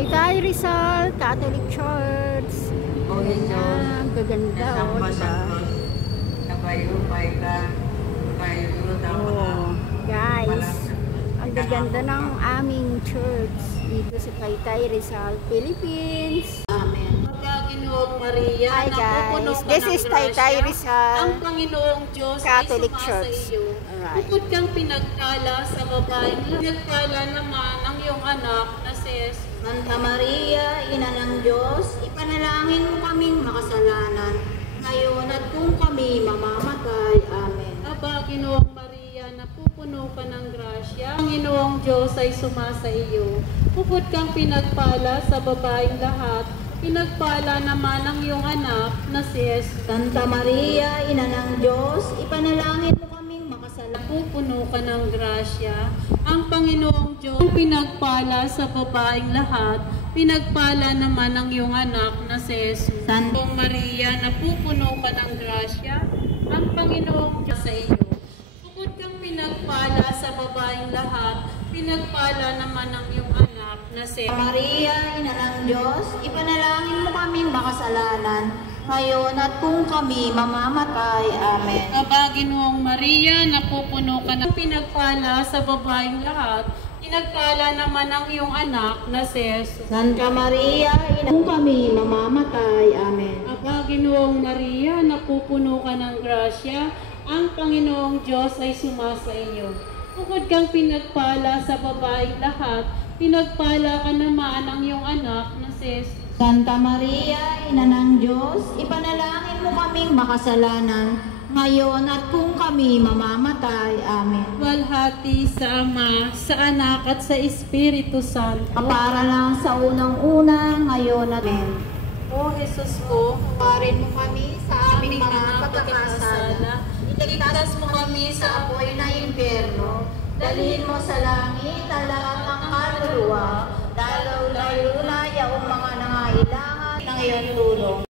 Taytay Rizal Catholic Church. O Jesus, gaganda o, diba? Nabayupay ka, Guys, ang gaganda ng aming church dito sa Taytay Rizal, Philippines. Amen. Pagkaginoong Maria, Hi guys, this is Taytay Rizal ang Panginoong Diyos Catholic ay Church. sumasa iyo. Alright. Bukod kang pinagpala sa babaeng, pinagpala naman ang iyong anak na si Jesus. Santa Maria, Ina ng Diyos, ipanalangin mo kaming makasalanan, ngayon at kung kami mamamatay. Amen. Aba, Ginoong Maria, napupuno ka ng grasya. Ang Ginoong Diyos ay sumasa iyo. Bukod kang pinagpala sa babaeng lahat, pinagpala naman ang iyong anak na si Jesus. Santa Maria, Ina ng Diyos, ipanalangin mo kaming makasalanan. Napupuno ka ng grasya. Ang Panginoong Diyos ang pinagpala sa babaeng lahat, pinagpala naman ang iyong anak na si Jesus. Santa Maria, napupuno ka ng grasya. Ang Panginoong Diyos sa iyo. Bukod kang pinagpala sa babaeng lahat, pinagpala naman ang iyong anak na si Jesus. Maria, Ina ng Diyos, ipanalangin mo kaming makasalanan, ngayon at kung kami mamamatay. Amen. Aba, Ginoong Maria, napupuno ka ng pinagpala sa babaeng lahat, pinagpala naman ang iyong anak na si Jesus. Santa Maria, Ina, kung kami mamamatay. Amen. Aba, Ginoong Maria, napupuno ka ng grasya, ang Panginoong Diyos ay sumasa iyo. Bukod kang pinagpala sa babaeng lahat, pinagpala ka naman ang iyong anak na si Jesus. Santa Maria, Ina ng Diyos, ipanalangin mo kaming makasalanan, ngayon at kung kami mamamatay. Amen. Walhati sa Ama, sa Anak at sa Espiritu Santo. Para lang sa unang-una, ngayon at amen. O Jesus ko, Parin mo kami sa aming mga pagkakasala. pagkakasala, Iligtas mo kami sa apoy na impyerno. Dalhin mo sa langit ang lahat ng kaluluwa, lalo-lalo na yaong mga nangailangan ng iyong tulong.